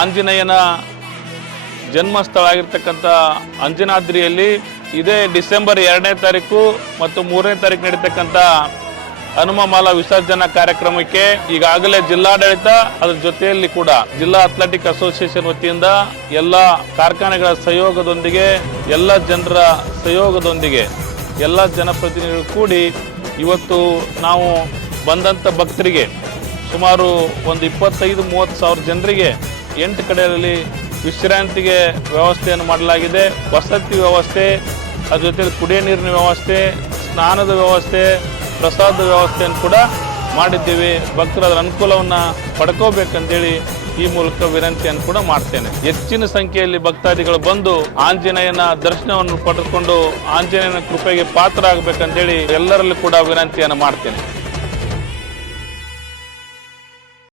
ಆಂಜನೇಯನ ಜನ್ಮಸ್ಥಳ ಆಗಿರ್ತಕ್ಕಂಥ ಅಂಜನಾದ್ರಿಯಲ್ಲಿ ಇದೇ ಡಿಸೆಂಬರ್ 2ನೇ ತಾರೀಕು ಮತ್ತು 3ನೇ ತಾರೀಕು ನಡೀತಕ್ಕಂಥ ಹನುಮಮಾಲಾ ವಿಸರ್ಜನಾ ಕಾರ್ಯಕ್ರಮಕ್ಕೆ ಈಗಾಗಲೇ ಜಿಲ್ಲಾಡಳಿತ ಅದರ ಜೊತೆಯಲ್ಲಿ ಕೂಡ ಜಿಲ್ಲಾ ಅಥ್ಲೆಟಿಕ್ ಅಸೋಸಿಯೇಷನ್ ವತಿಯಿಂದ ಎಲ್ಲ ಕಾರ್ಖಾನೆಗಳ ಸಹಯೋಗದೊಂದಿಗೆ ಎಲ್ಲ ಜನರ ಸಹಯೋಗದೊಂದಿಗೆ ಎಲ್ಲ ಜನಪ್ರತಿನಿಧಿಗಳು ಕೂಡಿ ಇವತ್ತು ನಾವು ಬಂದಂಥ ಭಕ್ತರಿಗೆ ಸುಮಾರು ಒಂದು 25-30 ಸಾವಿರ ಜನರಿಗೆ 8 ಕಡೆಯಲ್ಲಿ ವಿಶ್ರಾಂತಿಗೆ ವ್ಯವಸ್ಥೆಯನ್ನು ಮಾಡಲಾಗಿದೆ. ವಸತಿ ವ್ಯವಸ್ಥೆ, ಅದ್ರ ಜೊತೆ ಕುಡಿಯೋ ನೀರಿನ ವ್ಯವಸ್ಥೆ, ಸ್ನಾನದ ವ್ಯವಸ್ಥೆ, ಪ್ರಸಾದದ ವ್ಯವಸ್ಥೆಯನ್ನು ಕೂಡ ಮಾಡಿದ್ದೀವಿ. ಭಕ್ತರು ಅದರ ಅನುಕೂಲವನ್ನು ಪಡ್ಕೋಬೇಕಂತೇಳಿ ಈ ಮೂಲಕ ವಿನಂತಿಯನ್ನು ಕೂಡ ಮಾಡ್ತೇನೆ. ಹೆಚ್ಚಿನ ಸಂಖ್ಯೆಯಲ್ಲಿ ಭಕ್ತಾದಿಗಳು ಬಂದು ಆಂಜನೇಯನ ದರ್ಶನವನ್ನು ಪಡೆದುಕೊಂಡು ಆಂಜನೇಯನ ಕೃಪೆಗೆ ಪಾತ್ರ ಆಗಬೇಕಂತೇಳಿ ಎಲ್ಲರಲ್ಲೂ ಕೂಡ ವಿನಂತಿಯನ್ನು ಮಾಡ್ತೇನೆ.